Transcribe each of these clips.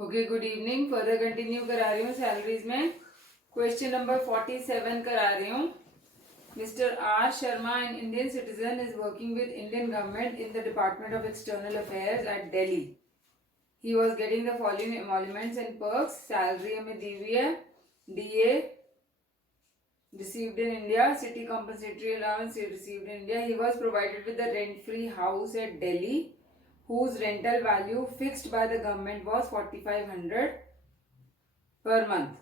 Okay, good evening. Further continue करा रही हूँ सैलरीज में। क्वेश्चन नंबर 47 करा रही हूँ। Mister R Sharma, an Indian citizen, is working with Indian government in the department of external affairs at Delhi. He was getting the following emoluments and perks. Salary हमें दी हुई है. DA received in India, city compensatory allowance received in India. He was provided with the rent-free house at Delhi, whose rental value fixed by the government was 4,500 per month.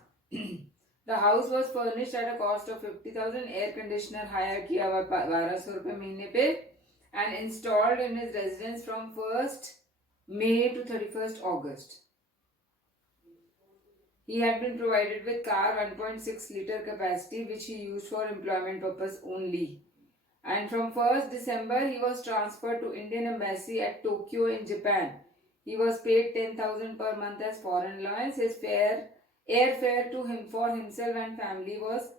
The house was furnished at a cost of 50,000. Air conditioner hire किया हुआ 1200 रुपए महीने पे, and installed in his residence from 1st May to 31st August. He had been provided with car 1.6 liter capacity, which he used for employment purpose only. And from 1st December, he was transferred to Indian Embassy at Tokyo in Japan. He was paid 10,000 per month as foreign allowance. His airfare to him for himself and family was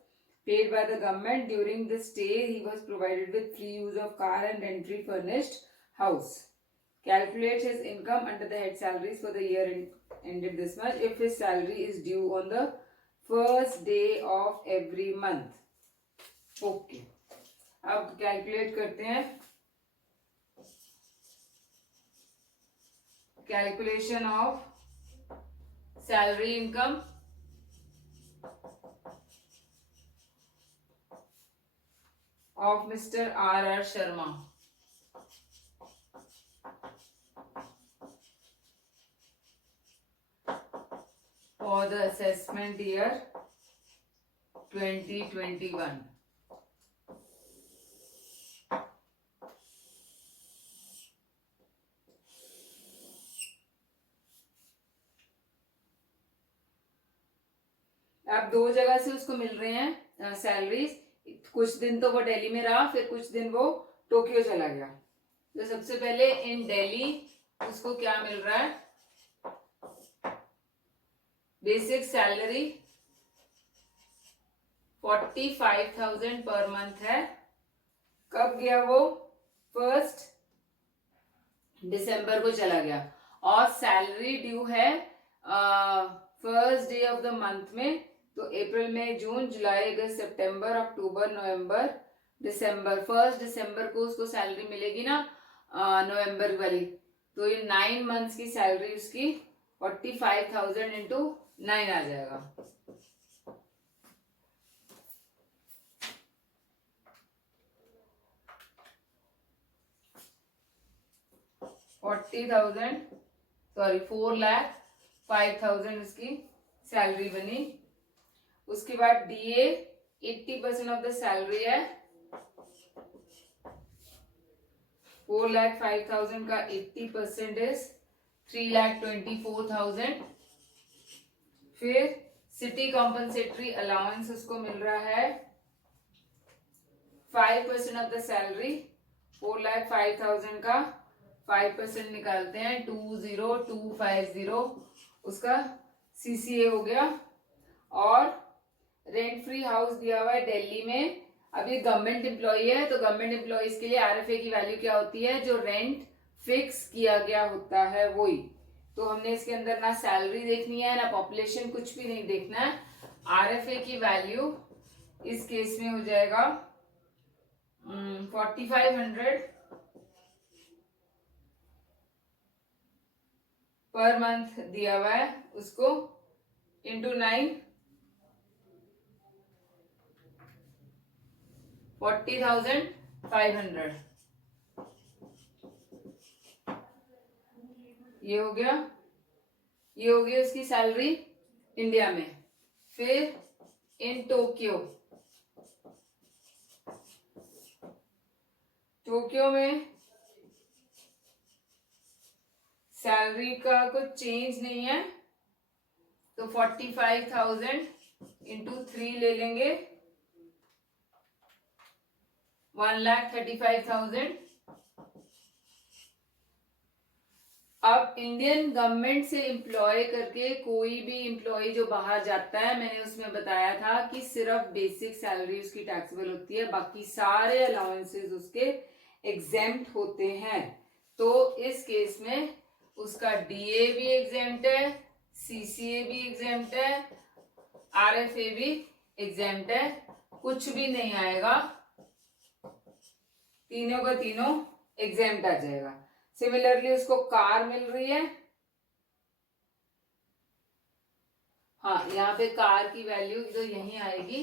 paid by the government. During the stay, he was provided with free use of car and rent-free furnished house. Calculate his income under the head salaries for the year ended this much if his salary is due on the first day of every month. Okay. अब calculate करते हैं. Calculation of salary income of mister R Sharma. For the assessment year 2021. अब दो जगह से उसको मिल रहे हैं सैलरीज. कुछ दिन तो वो दिल्ली में रहा, फिर कुछ दिन वो टोक्यो चला गया. तो सबसे पहले इन दिल्ली उसको क्या मिल रहा है? बेसिक सैलरी 45,000 पर मंथ है. कब गया वो? 1st दिसंबर को चला गया. और सैलरी ड्यू है 1st day of the month में. तो अप्रैल, मई, जून, जुलाई, अगस्त, सितंबर, अक्टूबर, नवंबर, दिसंबर. 1st दिसंबर को उसको सैलरी मिलेगी ना, नवंबर वाली. तो ये 9 मंथ्स की सैलरी उसकी 45,000 इंटू 9 आ जाएगा. सॉरी 4,05,000 उसकी सैलरी बनी. उसके बाद DA 80% ऑफ द सैलरी है. 4,05,000 का 80% इज 3,24,000. फिर सिटी कॉम्पनसेटरी अलाउंस उसको मिल रहा है 5% ऑफ द सैलरी. 4,05,000 का 5% निकालते हैं 2,0250. उसका CCA हो गया. और रेंट फ्री हाउस दिया हुआ है दिल्ली में. अब ये गवर्नमेंट एम्प्लॉय है, तो गवर्नमेंट एम्प्लॉयज के लिए RFA की वैल्यू क्या होती है? जो रेंट फिक्स किया गया होता है वही. तो हमने इसके अंदर ना सैलरी देखनी है ना पॉपुलेशन, कुछ भी नहीं देखना है. RFA की वैल्यू इस केस में हो जाएगा 4,500 पर मंथ दिया हुआ है उसको, इंटू 9, 40,500. ये हो गया. ये हो गई उसकी सैलरी इंडिया में. फिर इन टोक्यो में सैलरी का कुछ चेंज नहीं है, तो 45,000 इंटू 3 ले लेंगे, 1,35,000. अब इंडियन गवर्नमेंट से एम्प्लॉय करके कोई भी एम्प्लॉय जो बाहर जाता है, मैंने उसमें बताया था कि सिर्फ बेसिक सैलरी उसकी टैक्सेबल होती है, बाकी सारे अलाउंसेस उसके एग्जेम्प्ट होते हैं. तो इस केस में उसका DA भी एग्जेम्प्ट है, CCA भी एग्जेम्प्ट है, RFA भी एग्जेम्प्ट है, कुछ भी नहीं आएगा, तीनों का तीनों एग्जेम्प्ट आ जाएगा। सिमिलरली उसको कार मिल रही है, हाँ यहाँ पे कार की वैल्यू तो यहीं आएगी,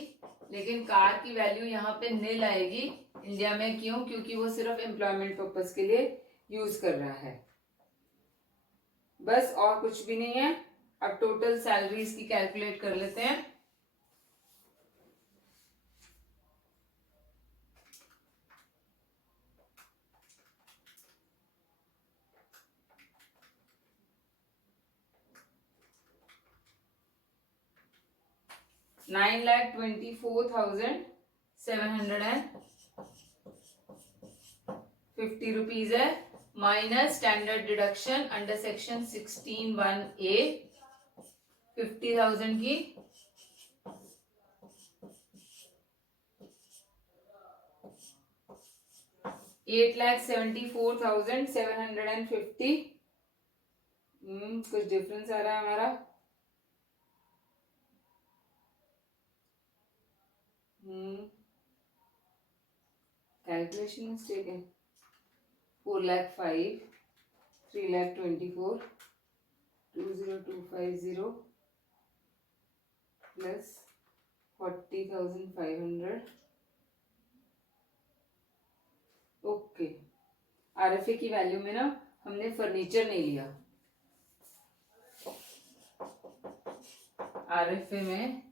लेकिन कार की वैल्यू यहाँ पे नील आएगी इंडिया में। क्यों? क्योंकि वो सिर्फ एम्प्लॉयमेंट पर्पस के लिए यूज कर रहा है, बस और कुछ भी नहीं है। अब टोटल सैलरीज की कैलकुलेट कर लेते हैं। ₹9,24,750 है, minus standard deduction under section 16(1)(a) 50,000 की 8,74,750। कुछ डिफरेंस आ रहा है हमारा। कैलकुलेशन मिस्टेक है। 4,05,000, 3,24,000, 20250 प्लस 40,500। ओके, RFA की वैल्यू में ना हमने फर्नीचर नहीं लिया, RFA में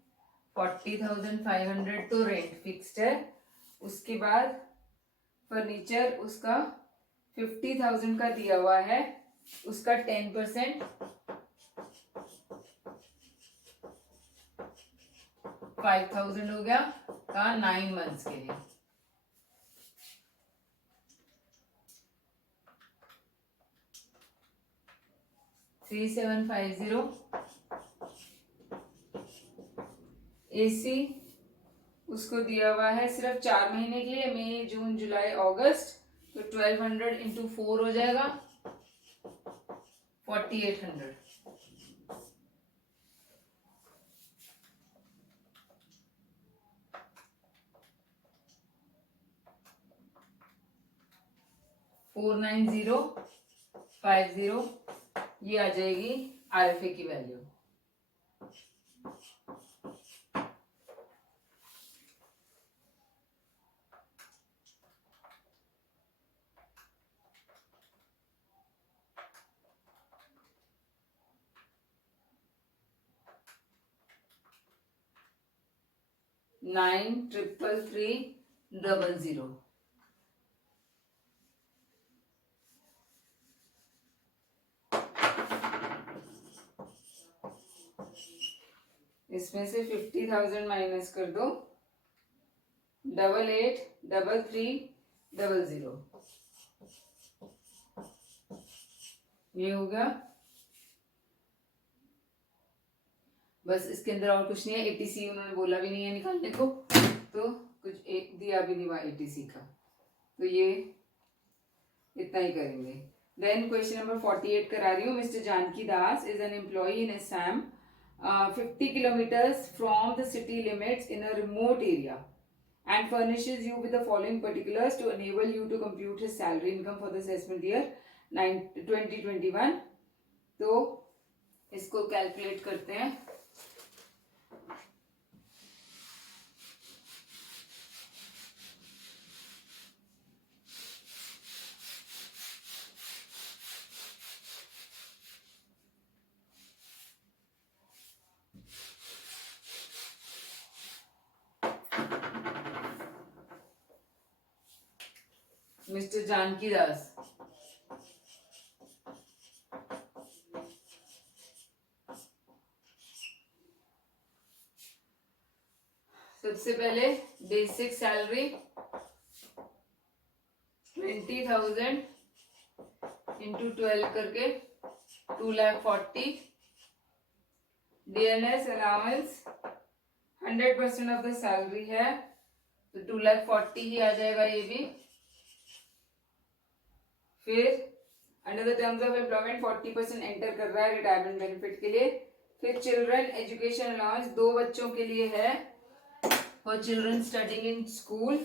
40,500 तो रेंट फिक्स्ड है, उसके बाद फर्नीचर उसका 50,000 का दिया हुआ है, उसका 10% 5,000 हो गया का 9 मंथ्स के लिए। $3,750 AC उसको दिया हुआ है सिर्फ 4 महीने के लिए, मई जून जुलाई अगस्त, तो 1200 इंटू 4 हो जाएगा 4800। $4,9050 ये आ जाएगी RFA की वैल्यू। $9,333,000। इसमें से 50,000 माइनस कर दो, 88,33,000 ये हो गया। बस इसके अंदर और कुछ नहीं है। ATC उन्होंने बोला भी नहीं है निकालने को, तो कुछ दिया भी नहीं हुआ ATC का, तो ये इतना ही करेंगे। देन क्वेश्चन नंबर 48 करा रही हूँ। Mister Janki Das is an employ in Assam 50 kilometers from the city limits in a remote area and furnishes you with the following particulars to enable you to compute his salary income for the assessment year 2021। तो इसको calculate करते हैं। Mister Janki दास, सबसे पहले basic salary 20,000 into 12 करके 2,40,000। DNS allowance 100% of the salary है, तो 2,40,000 ही आ जाएगा ये भी। फिर under the terms of employment 40% enter कर रहा है रिटायरमेंट बेनिफिट के लिए, फिर चिल्ड्रन एजुकेशन अलाउंस 2 बच्चों के लिए है, for children studying in school.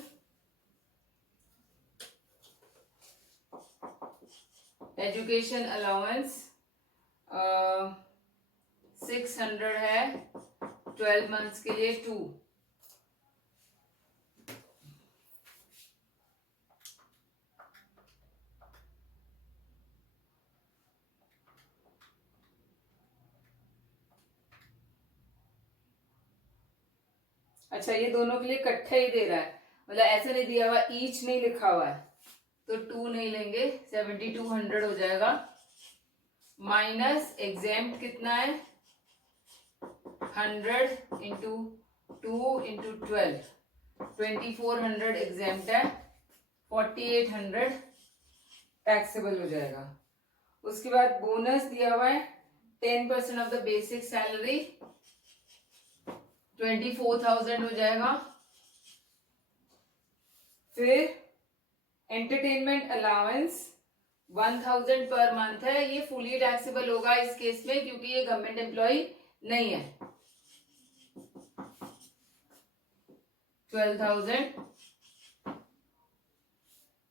Education allowance 600 है 12 मंथ्स के लिए 2। अच्छा, ये दोनों के लिए इकट्ठा ही दे रहा है, मतलब ऐसा नहीं दिया हुआ, ईच नहीं लिखा हुआ है, तो 2 नहीं लेंगे, 7200 हो जाएगा। माइनस एग्जेम्प्ट कितना है 100 इंटू 2 इंटू 12, 2400 एग्जेम्प्ट है, 4800 टैक्सेबल हो जाएगा। उसके बाद बोनस दिया हुआ है 10% ऑफ द बेसिक सैलरी, 24,000 हो जाएगा। फिर एंटरटेनमेंट अलाउंस 1000 पर मंथ है, ये फुली टैक्सेबल होगा इस केस में क्योंकि ये गवर्नमेंट एम्प्लॉय नहीं है। 12,000।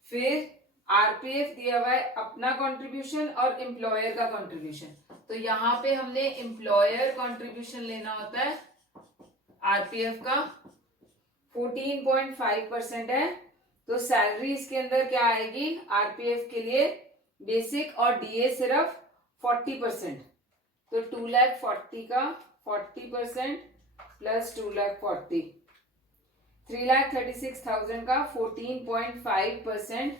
फिर आरपीएफ दिया हुआ है अपना कंट्रीब्यूशन और एम्प्लॉयर का कंट्रीब्यूशन, तो यहां पे हमने एम्प्लॉयर कंट्रीब्यूशन लेना होता है। आरपीएफ का 14.5% है, तो सैलरी इसके अंदर क्या आएगी आरपीएफ के लिए, बेसिक और डीए सिर्फ 40%, तो 2,40,000 का 40% प्लस 2,40,000, 3,36,000 का 14.5%,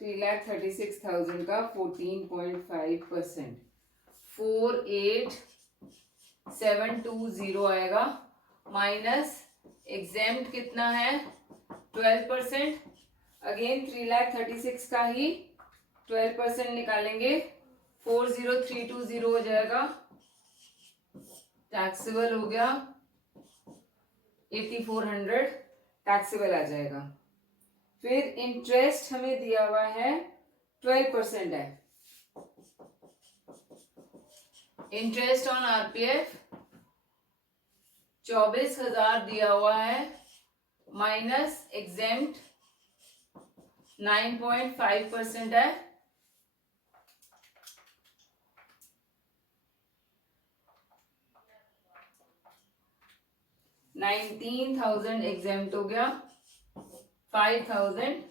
3,36,000 का 14.5%, 4,8,720 आएगा। माइनस एग्जेम्प्ट कितना है 12%, अगेन 3,36,000 का ही 12% निकालेंगे, 4,0320 हो जाएगा, टैक्सेबल हो गया 8,400 टैक्सेबल आ जाएगा। फिर इंटरेस्ट हमें दिया हुआ है 12% है, इंटरेस्ट ऑन आरपीएफ 24,000 दिया हुआ है, माइनस एग्जेम्प्ट 9.5% है, 19,000 एग्जेम्प्ट हो गया, 5,000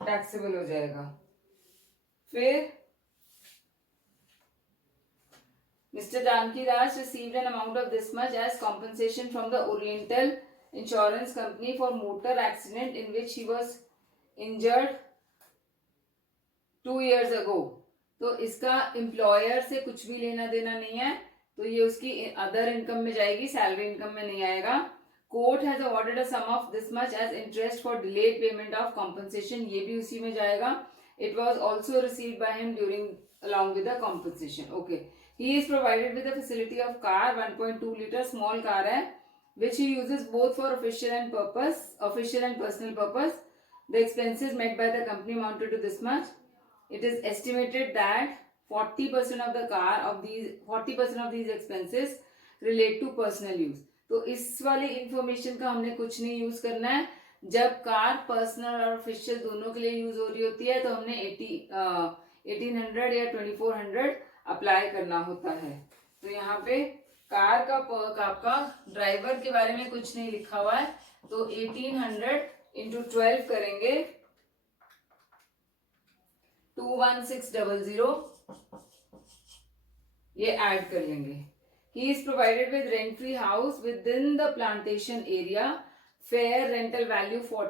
टैक्सेबल हो जाएगा। फिर Mr. Janki Raj received an amount of this much as compensation from the Oriental Insurance Company for motor accident in which he was injured 2 years ago। तो इसका एम्प्लॉयर से कुछ भी लेना देना नहीं है, तो ये उसकी अदर इनकम में जाएगी, सैलरी इनकम में नहीं आएगा। Court has awarded a sum of this much as interest for delayed payment of compensation, ये भी उसी में जाएगा। It was also received by him during along with the compensation। okay, he is provided with the facility of car 1.2 liter small car है, which he uses both for official and personal purpose। the expenses met by the company amounted to this much। it is estimated that 40% of these expenses relate to personal use। तो इस वाली information का हमने कुछ नहीं use करना है। जब कार पर्सनल और ऑफिशियल दोनों के लिए यूज हो रही होती है तो हमने 1800 या 2400 अप्लाई करना होता है। तो यहाँ पे कार का आपका ड्राइवर के बारे में कुछ नहीं लिखा हुआ है, तो 1800 इंटू 12 करेंगे 21600, ये ऐड कर लेंगे। He is provided with rent free house within the plantation area, fair rental value for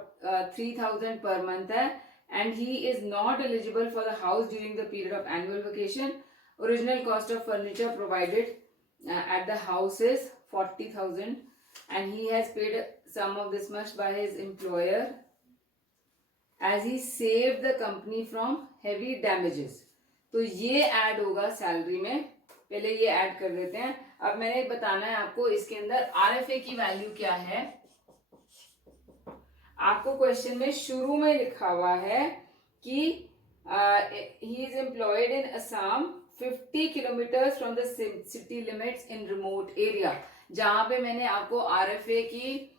3,000 per month है, and he is not eligible for the house during the period of annual vacation। original cost of furniture provided at the house is 40,000 and he has paid some of this much by his employer as he saved the company from heavy damages। तो ये add होगा salary में, पहले ये add कर देते हैं। अब मैंने बताना है आपको इसके अंदर आरएफए की वैल्यू क्या है। आपको क्वेश्चन में शुरू में लिखा हुआ है कि he is employed in Assam 50 kilometers from the city limits in remote area. जहाँ पे मैंने आपको RFA की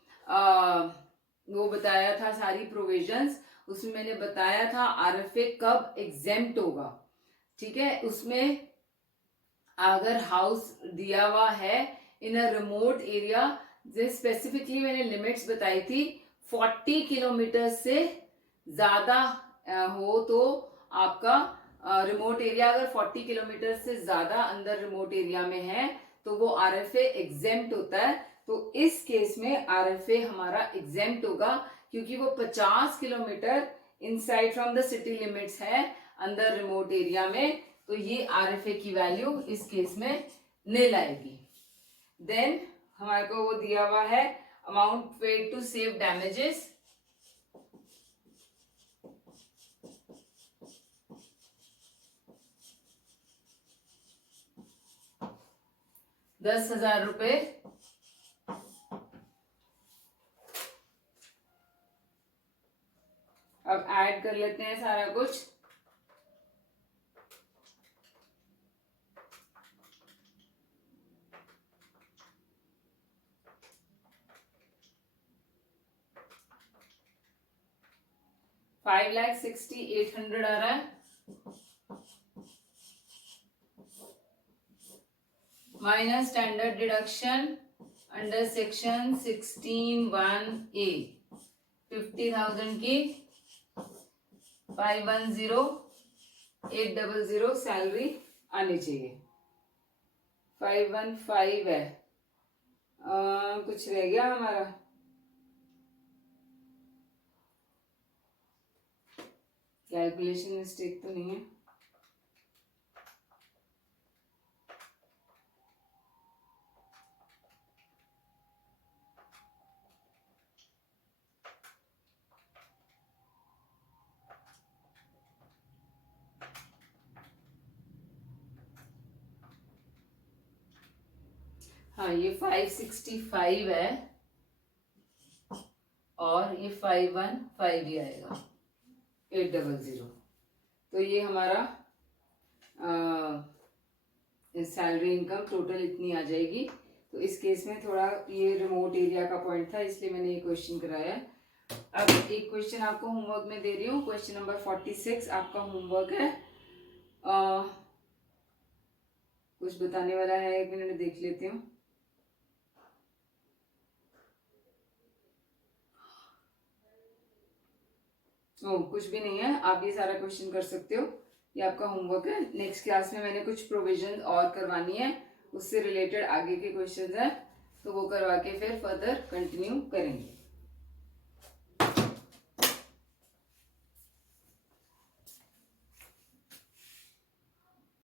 वो बताया था सारी प्रोविजंस, उसमें मैंने बताया था RFA कब एग्जेम्प्ट होगा, ठीक है। उसमें अगर हाउस दिया हुआ है इन अ रिमोट एरिया, स्पेसिफिकली मैंने लिमिट्स बताई थी, 40 किलोमीटर से ज्यादा हो तो आपका रिमोट एरिया, अगर 40 किलोमीटर से ज्यादा अंदर रिमोट एरिया में है तो वो RFA एग्जेम्प्ट होता है। तो इस केस में RFA हमारा एग्जेम्प्ट होगा क्योंकि वो 50 kilometre inside from the city limits है अंदर रिमोट एरिया में, तो ये RFA की वैल्यू इस केस में नील आएगी। देन हमारे को वो दिया हुआ है amount paid to save damages, ₹10,000। अब ऐड कर लेते हैं सारा कुछ। $5,60,800 आ रहा है, minus standard deduction under section 16(1)(a) 50,000 की 510,800 सैलरी आनी चाहिए। 515 है, कुछ रह गया हमारा, कैलकुलेशन मिस्टेक तो नहीं है। हाँ, ये 565 है और ये 515 ही आएगा 800। तो ये हमारा सैलरी इनकम टोटल इतनी आ जाएगी। तो इस केस में थोड़ा ये रिमोट एरिया का पॉइंट था, इसलिए मैंने ये क्वेश्चन कराया। अब एक क्वेश्चन आपको होमवर्क में दे रही हूँ, क्वेश्चन नंबर 46 आपका होमवर्क है। कुछ बताने वाला है, 1 मिनट देख लेती हूँ। कुछ भी नहीं है, आप ये सारा क्वेश्चन कर सकते हो, ये आपका होमवर्क है। नेक्स्ट क्लास में मैंने कुछ प्रोविजन और करवानी है, उससे रिलेटेड आगे के क्वेश्चन है, तो वो करवा के फिर फर्दर कंटिन्यू करेंगे।